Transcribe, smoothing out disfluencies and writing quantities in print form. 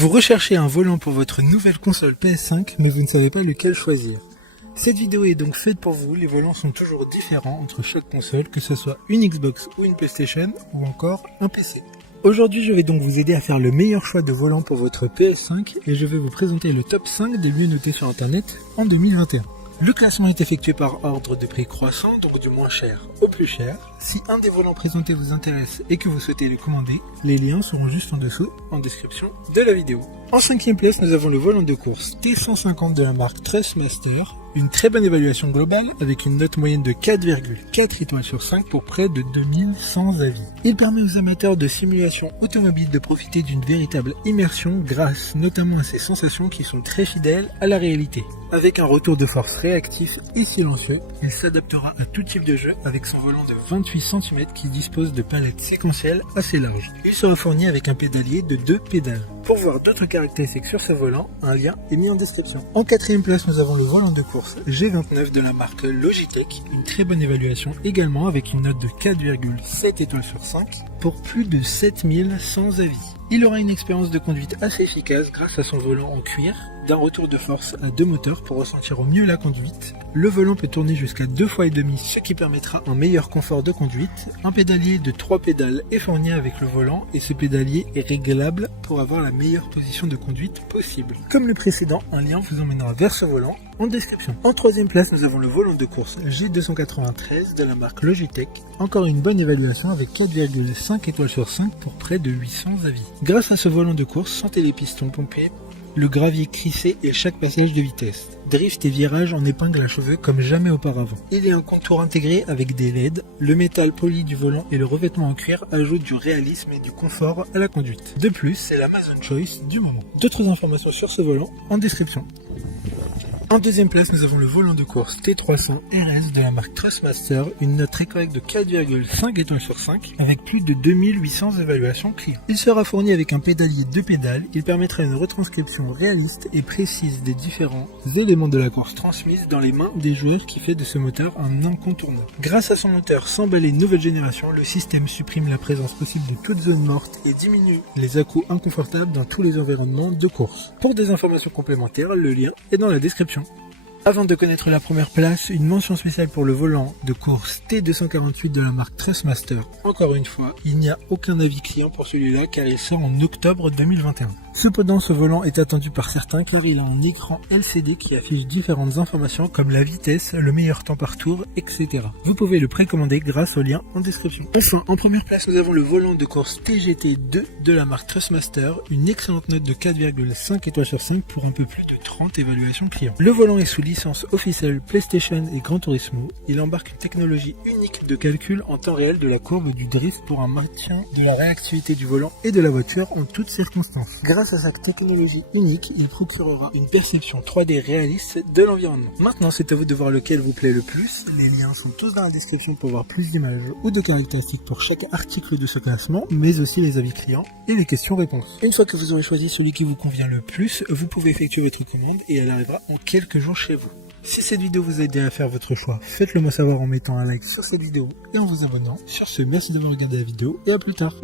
Vous recherchez un volant pour votre nouvelle console PS5, mais vous ne savez pas lequel choisir. Cette vidéo est donc faite pour vous, les volants sont toujours différents entre chaque console, que ce soit une Xbox ou une PlayStation, ou encore un PC. Aujourd'hui, je vais donc vous aider à faire le meilleur choix de volant pour votre PS5, et je vais vous présenter le top 5 des mieux notés sur internet en 2021. Le classement est effectué par ordre de prix croissant, donc du moins cher au plus cher. Si un des volants présentés vous intéresse et que vous souhaitez le commander, les liens seront juste en dessous, en description de la vidéo. En 5e place, nous avons le volant de course T150 de la marque Thrustmaster. Une très bonne évaluation globale avec une note moyenne de 4,4 étoiles sur 5 pour près de 2100 avis. Il permet aux amateurs de simulation automobile de profiter d'une véritable immersion grâce notamment à ses sensations qui sont très fidèles à la réalité. Avec un retour de force réactif et silencieux, il s'adaptera à tout type de jeu avec son volant de 28 cm qui dispose de palettes séquentielles assez larges. Il sera fourni avec un pédalier de 2 pédales. Pour voir d'autres caractéristiques sur ce volant, un lien est mis en description. En 4e place, nous avons le volant de course G29 de la marque Logitech. Une très bonne évaluation également avec une note de 4,7 étoiles sur 5 pour plus de 7100 avis. Il aura une expérience de conduite assez efficace grâce à son volant en cuir, d'un retour de force à 2 moteurs pour ressentir au mieux la conduite. Le volant peut tourner jusqu'à 2 fois et demi, ce qui permettra un meilleur confort de conduite. Un pédalier de 3 pédales est fourni avec le volant et ce pédalier est réglable pour avoir la meilleure position de conduite possible. Comme le précédent, un lien vous emmènera vers ce volant en description. En 3e place, nous avons le volant de course G293 de la marque Logitech. Encore une bonne évaluation avec 4,5 étoiles sur 5 pour près de 800 avis. Grâce à ce volant de course, sentez les pistons pomper, le gravier crissé et chaque passage de vitesse. Drift et virage en épingle à cheveux comme jamais auparavant. Il y a un contour intégré avec des LED, le métal poli du volant et le revêtement en cuir ajoutent du réalisme et du confort à la conduite. De plus, c'est l'Amazon Choice du moment. D'autres informations sur ce volant en description. En 2e place, nous avons le volant de course T300 RS de la marque Thrustmaster, une note très correcte de 4,5 étoiles sur 5 avec plus de 2800 évaluations clients. Il sera fourni avec un pédalier 2 pédales, il permettra une retranscription réaliste et précise des différents éléments de la course transmise dans les mains des joueurs qui fait de ce moteur un incontournable. Grâce à son moteur sans balai nouvelle génération, le système supprime la présence possible de toute zone morte et diminue les à-coups inconfortables dans tous les environnements de course. Pour des informations complémentaires, le lien est dans la description. Avant de connaître la première place, une mention spéciale pour le volant de course T248 de la marque Thrustmaster. Encore une fois, il n'y a aucun avis client pour celui-là car il sort en octobre 2021. Cependant, ce volant est attendu par certains car il a un écran LCD qui affiche différentes informations comme la vitesse, le meilleur temps par tour, etc. Vous pouvez le précommander grâce au lien en description. Enfin, en première place, nous avons le volant de course TGT2 de la marque Thrustmaster, une excellente note de 4,5 étoiles sur 5 pour un peu plus de 30 évaluations clients. Le volant est sous licence officielle PlayStation et Gran Turismo. Il embarque une technologie unique de calcul en temps réel de la courbe du drift pour un maintien de la réactivité du volant et de la voiture en toutes circonstances. Grâce à sa technologie unique, il procurera une perception 3D réaliste de l'environnement. Maintenant, c'est à vous de voir lequel vous plaît le plus. Les liens sont tous dans la description pour voir plus d'images ou de caractéristiques pour chaque article de ce classement, mais aussi les avis clients et les questions-réponses. Une fois que vous aurez choisi celui qui vous convient le plus, vous pouvez effectuer votre commande et elle arrivera en quelques jours chez vous. Si cette vidéo vous a aidé à faire votre choix, faites-le moi savoir en mettant un like sur cette vidéo et en vous abonnant. Sur ce, merci d'avoir regardé la vidéo et à plus tard.